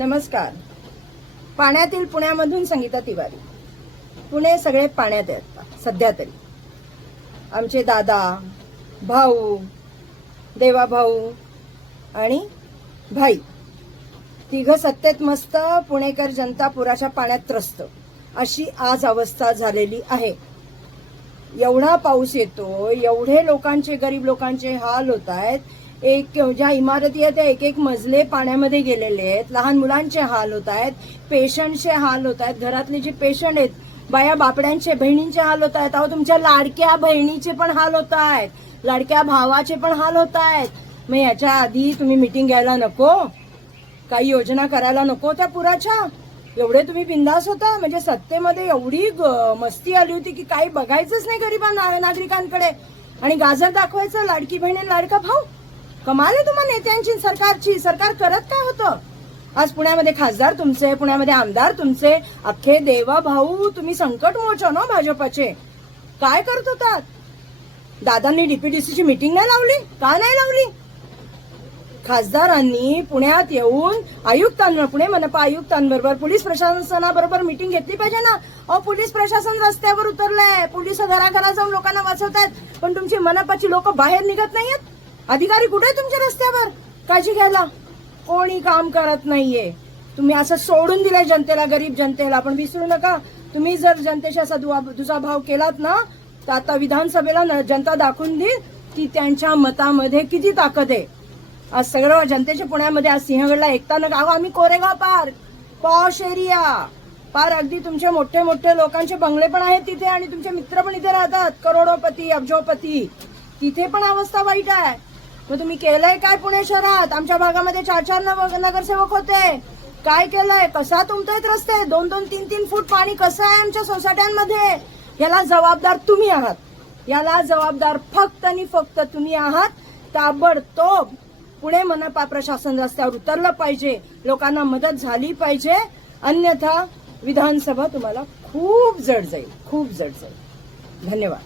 नमस्कार. पाण्यातील पुण्यामधून संगीता तिवारी. पुणे सगळे पाण्यात आहेत. सध्या तरी. आमचे दादा भाऊ देवा भाऊ आणि भाई. तिघ सत्तेत मस्त पुणेकर जनता पुराच्या पाण्यात त्रस्त. अशी आज अवस्था झालेली आहे. एवढा पाऊस येतो एवढे लोकांचे गरीब लोकांचे हाल होत आहेत. एक ज्या इमारती आहेत त्या एक एक मजले पाण्यामध्ये गेलेले आहेत. लहान मुलांचे हाल होत आहेत पेशंटचे हाल होत आहेत घरातले जे पेशंट आहेत बाया बापड्यांचे बहिणींचे हाल होत आहेत. अहो तुमच्या लाडक्या बहिणीचे पण हाल होत आहेत. लाडक्या भावाचे पण हाल होत आहेत. मग याच्या आधी तुम्ही मिटिंग घ्यायला नको. काही योजना करायला नको त्या पुराच्या. एवढे तुम्ही बिंदास होता. म्हणजे सत्तेमध्ये एवढी ग- मस्ती आली होती की काही बघायचंच नाही गरीबांना नागरिकांकडे. आणि गाजर दाखवायचं लाडकी बहिणी लाडका भाऊ. कमाल आहे तुम्हा नेत्यांची सरकारची. सरकार करत काय होतं? आज पुण्यामध्ये खासदार तुमचे पुण्यामध्ये आमदार तुमचे. अख्खे देवा भाऊ तुम्ही संकट मोचा ना भाजपाचे. काय करत होतात? दादांनी डीपीडीसीची मीटिंग नाही लावली? का नाही लावली? खासदारांनी पुण्यात येऊन आयुक्तांवर पुणे मनपा आयुक्तांबरोबर पोलीस प्रशासनाबरोबर मिटिंग घेतली पाहिजे ना? अहो पोलीस प्रशासन रस्त्यावर उतरलंय. पोलीस घराघरा जाऊन लोकांना वाचवतात पण तुमची मनपाची लोक बाहेर निघत नाहीयेत? अधिकारी कुठे तुमच्या रस्त्यावर? काळजी घ्यायला. कोणी काम करत नाहीये. तुम्ही असं सोडून दिलंय जनतेला गरीब जनतेला. पण विसरू नका. तुम्ही जर जनतेशी असा दुजा दुजाभाव केलात ना तर आता विधानसभेला न- जनता दाखवून देईल की त्यांच्या मतामध्ये किती ताकद आहे. आज सगळं जनतेच्या पुण्यामध्ये आज सिंहगडला एकता न गाव आम्ही कोरेगाव पार्क पॉश एरिया. पार अगदी तुमचे मोठे मोठे लोकांचे बंगले पण आहेत तिथे आणि तुमचे मित्र पण इथे राहतात. करोडोपती अब्जोपती. तिथे पण अवस्था वाईट आहे. मग तुम्ही केलंय काय पुणे शहरात? आमच्या भागामध्ये चार चार नगरसेवक होते. काय केलंय? कसा तुमचा रस्ते? दोन दोन तीन तीन फूट पाणी कसं आहे आमच्या सोसायट्यांमध्ये याला जबाबदार तुम्ही आहात. याला जबाबदार फक्त आणि फक्त तुम्ही आहात. ताबडतोब पुणे मनपा प्रशासन रस्त्यावर उतरलं पाहिजे. लोकांना मदत झाली पाहिजे. अन्यथा विधानसभा तुम्हाला खूप जड जाईल. खूप जड जाईल. धन्यवाद.